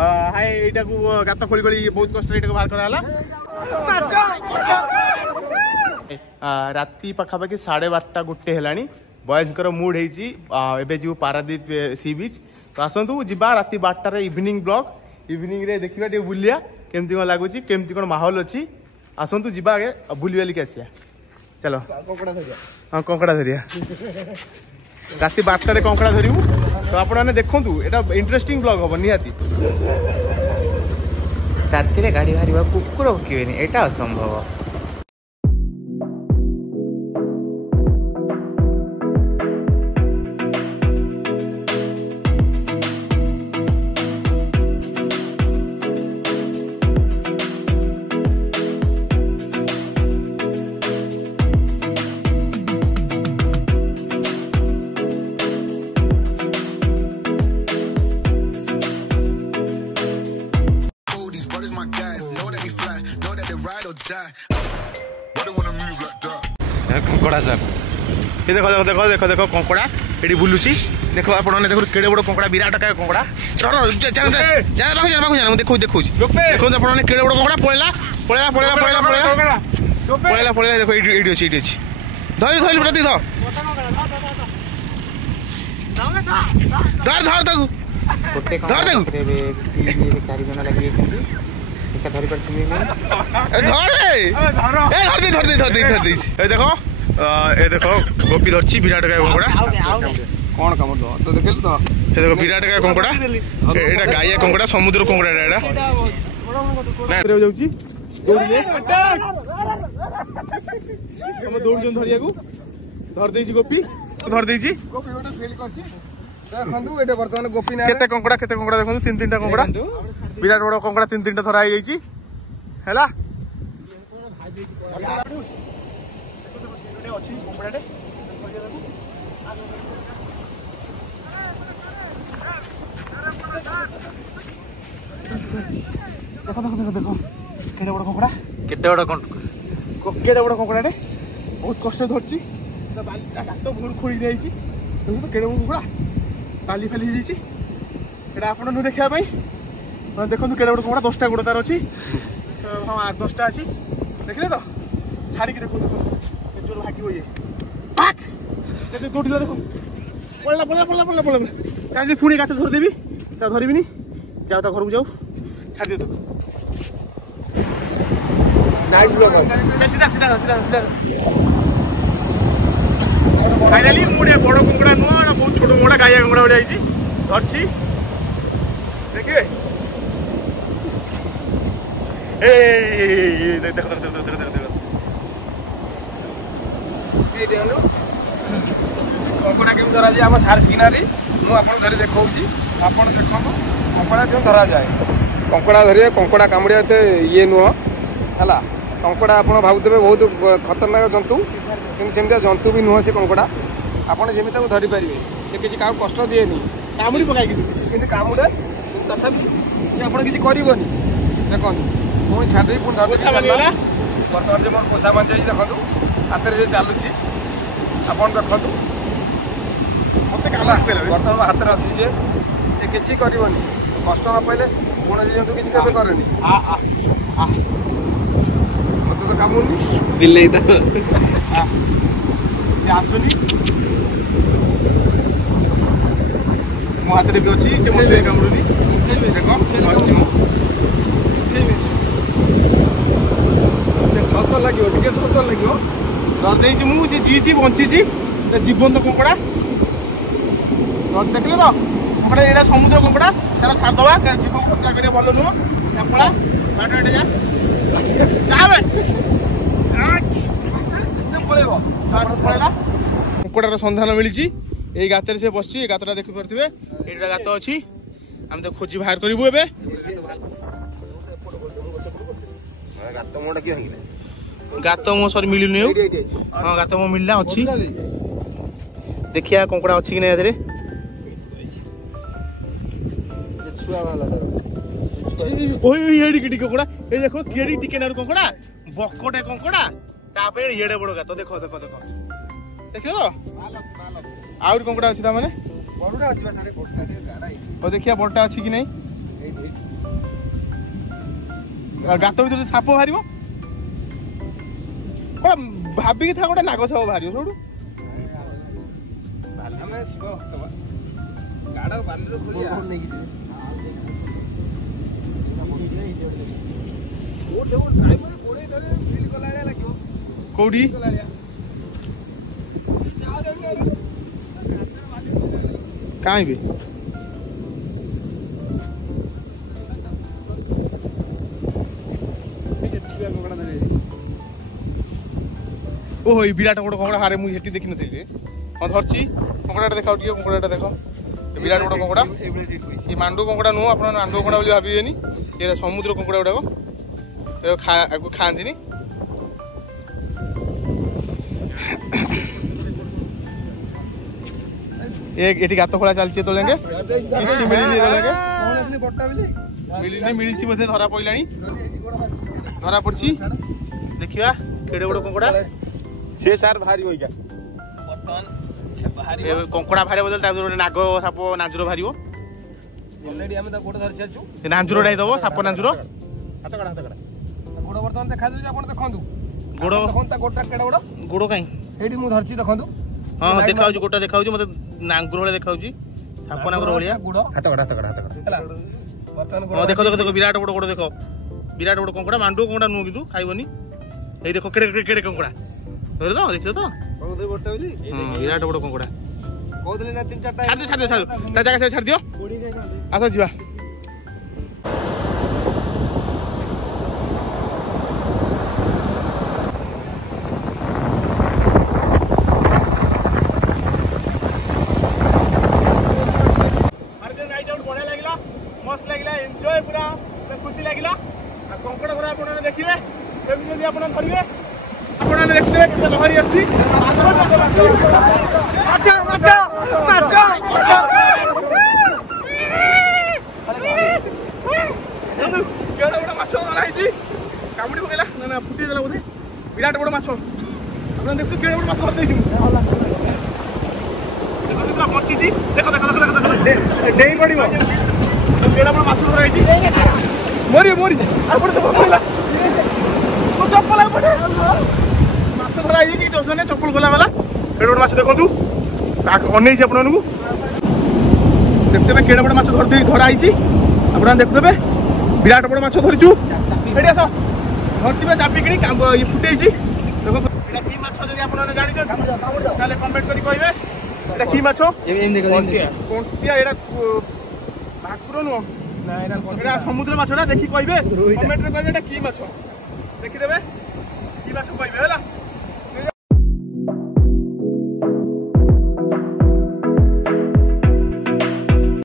हाय एटा को गात खोली खोली बहुत कष्ट एटा को बाहर कराला राति पाखापाखि 12:30 गोटे हेलानी बॉयजकर मूड होती एबे जीव पारादीप सी बीच तो आसतु जीवा राति 12 इवनिंग ब्लॉग इवनिंग रे देखिबा टे बुलिया केमती कोन लागुची केमती कोन माहौल अछि आसतु जीवा आगे बुली वाली के आसिया चलो कंकड़ा धरिया हां कंकड़ा धरिया राति 12 रे कंकड़ा धरिबू तो आपण माने देखंतु एटा इंटरेस्टिंग ब्लॉग हो निहाती राति रे गाड़ी भारीबा कुकुर भकिबेनी एटा असंभव कंकड़ा सर ये देखो देखो देखो देखो देखो कंकड़ा ये बुलूची देखो आप देखो केड़े बड़ कंकड़ा विराट काय कंकड़ा देखो देखो देखो आप केड़े बड़ कंकड़ा पळेला पळेला पळेला पळेला पळेला पळेला पळेला देखो एडी अछि धरि धरि प्रति धर धर धर तक गोटे धर तक 3-4 जन लागि एका धरि परथि धर ए धर दे ए देखो गोपी धरची विराट काय कंकड़ा कौन काम तो देखल तो ए देखो विराट काय कंकड़ा एटा गाया कंकड़ा समुद्र कंकड़ा एटा ना रे जाउची दौड़िले हम दौड़ जन धरिया को धर देची गोपी धर देची गोपी ओटा फेल करची देखंतु एटा वर्तमान गोपी ना केते कंकड़ा देखंतु 3-3टा कंकड़ा विराट बड़ कंकड़ा 3-3टा धरा आइ जाइची हैला अच्छी कंकड़ाटे देखो देखो देखो देखो केड़े बड़ कंकड़ा केड़े बड़ कंकड़ाटे बहुत कष्ट धरची गात भूल खोली जाइची देखो तो केड़े बड़ कंकड़ा बाली फाली जाइची एटा आपण नु देखिया पई देखो केड़े बड़ कंकड़ा 10टा गोड़ तार अछि हां 10टा अछि देखले तो छाड़ी के देखो देखो भागी हो ये पाक देखो गोटी देखो पळला पळला पळला पळला पळला चाहे पुणी गात धर देबी ता धरिबिनी जाओ ता घर को जाओ छाड़ दे तो नाइट ब्लॉग सीधा सीधा सीधा सीधा फाइनली मुड़े बड़ कंकड़ा नुआ बहुत छोट मोड़ा गाया कंकड़ा उड़ जाइची धरची देखिए ए देखो देखो देखो देखो कंकड़ा केम धरा जाए आम सार शिखिनारी मुझे धरी देखा आप देखो कंकड़ा क्यों धरा जाए कंकड़ा धरिए कंकड़ा कामुड़िया ये नुह है कंकड़ा आप भावुवे बहुत खतरनाक जंतु कि सेमती जंतु भी नुह से कंकड़ा आपड़ जमी धरी पारे से किसी क्या कष्ट दिएनि कामुड़ी पकाई कि कामुड़े तथापि सी आप किसी करनी देखो पुणी छाड़ी पुणी धर बर्तमान जो मोर पोषा मान जाइए देखो हाथ में चलुची आप देखु बर्तमान हाथ में अच्छी सी किसी करनी कष्ट न पाइले कौन जंतु किसी केवे करेनि मत तो कामुनी बिल्ले तो आसुनी मो हाथ में भी अच्छी के मत कामुनी देखो अच्छी से सच लगे टे सच लगे धरदे मुझे जी बंची जीवन तो कंकड़ा देखले तो कंकड़ा ये समुद्र कंकड़ा तार छाड़दवा जीव भल नुह कंकड़ा बाटे जा पड़ेगा कंकड़ार सन्धान मिली यही गात से बस गातटा देखिपे ये गात अच्छी आम तो खोजी बाहर करूँ ए गात मो सर मिलूनी हाँ गात मो मिलना अच्छी देखिया कंकड़ा अच्छी कि नहीं कंकड़ा ये देखो किए टिके नार कंकड़ा बकटे कंकड़ा तापर ये बड़ गात देखो देखो देखो देख आउर कंकड़ा अच्छी मैंने देखिया बड़टा अच्छी कि नहीं ଗାତ ଭିତରେ ସାପ ବାହାରିବ କଣ ଭାବିକି ଥା ଗୋଟେ ନାଗ ସାପ ବାହାରିବ ସବୁଠୁ ଆମେ ଶିବ ଭକ୍ତ ବା ଗାଡ ବାଲିରୁ ଖୋଳିଆ ନେଇକି ଯିବେ କୋଉଠି ଡ୍ରାଇଭର କୋଡେ ଧରେ ଫିଲ୍ କଲାଳିଆ ଲାଗିବ କୋଉଠି କାଇଁ ବେ ଓହୋ ଏଇ ବିରାଟ ବଡ଼ କଙ୍କଡ଼ା ହାରେ ମୁଁ ସେଠି ଦେଖିନଥିଲି ହଁ ଧରିଛି କଙ୍କଡ଼ାଟା ଦେଖାଉ ଟିକେ କଙ୍କଡ଼ାଟା ଦେଖ ବିରାଟ ବଡ଼ କଙ୍କଡ଼ା ଏ ମାଣ୍ଡୁ କଙ୍କଡ଼ା ନୁହଁ ଆପଣ ମାଣ୍ଡୁ କଙ୍କଡ଼ା ବୋଲି ଭାବିବେନି ଏ ସମୁଦ୍ର କଙ୍କଡ଼ା ଗୁଡ଼ାକ ଆକୁ ଖାଆନ୍ତିନି ଏଠି ଗାତ ଖୋଳା ଚାଲିଛି ଯେତେବେଳେ କିଛି ମିଳିନି ମିଳିନି ମିଳିଛି ବୋଧେ ଧରା ପଡ଼ିଲାଣି ଧରା ପଡ଼ିଛି ଦେଖିବା କେଡ଼େ ବଡ଼ କଙ୍କଡ଼ା ସେ ସାର୍ ବାହାରିବ ଏଇକା ବର୍ତ୍ତମାନ କଙ୍କଡ଼ା ବାହାରିବ ବଦଳ ତା ଗୋଟେ ନାଗ ସାପ ନାଞ୍ଜୁର ବାହାରିବ ଅଲରେଡି ଆମେ ତା ଗୋଡ଼ ଧରି ଚାଲିଛୁ ସେ ନାଞ୍ଜୁରଟା ଦବ ସାପ ନାଞ୍ଜୁର ଗୋଡ଼ ବର୍ତ୍ତମାନ ଦେଖାଯାଉଛି ଆପଣ ଦେଖନ୍ତୁ ଗୋଡ଼ ଦେଖନ୍ତୁ ତା ଗୋଡ଼ଟା କେଡ଼େ ବଡ଼ ଗୋଡ଼ କାଇଁ ଏଇଠି ମୁଁ ଧରିଛି ଦେଖନ୍ତୁ ହଁ ଦେଖାଉଛି ଗୋଟା ଦେଖାଉଛି ମତେ ନାଙ୍ଗୁର ଭଳିଆ ଦେଖାଉଛି ସାପ ନାଙ୍ଗୁର ଭଳିଆ ଗୋଡ଼ ହାତ କଡା ହେଲା ବର୍ତ୍ତମାନ ହଁ ଦେଖ ଦେଖ ଦେଖ ବିରାଟ ବଡ଼ ଗୋଡ଼ ଦେଖ ବିରାଟ ବଡ଼ କଙ୍କଡ଼ା ମାଣ୍ଡୁ କଙ୍କଡ଼ା ନୁହଁ କିନ୍ତୁ ଖାଇବନି ଏଇ ଦେଖ କେଡ଼େ କେଡ଼େ କଙ୍କଡ଼ା ଦେଖିଛ ତ ବିରାଟ ବଡ଼ କଙ୍କଡ଼ା କହୁଥିଲେ ନା 3-4ଟା ଛାଡ଼ି ଦିଅ ତା ଜାଗା ଛାଡ଼ି ଦିଅ ଆସ ଯିବା मस्त लगे एंजॉय पूरा खुशी लगे कंकड़ धरा आप देखिए जब आप धरिए आप देखते लहरी आसी कामुड़ी पकड़ा ना फुटेदेला बोधे विराट बड़ माछ आप देखते केड़े बड़ माछ धरते पूरा बची देख देख डेई पड़ केड़ा बड़ माछ धरा मोरी मोरी चप्पल माछ धरा चप्पल खोला वाला केड़े बड़ माछ देखु अनै आपको देखते केड़े बड़ माछ धराई आप देखुए विराट बड़ माछ धरीचु आस धरती पूरा चापिक फुटे देखो कि माछ जब आप जानते कमेंट कर कहे कि माछ कंटिया एटा भाकुर नुह समुद्र माछटा देखिए कहे कमेंट कहे कि माछ देखिदेवे कि माछ कहे है।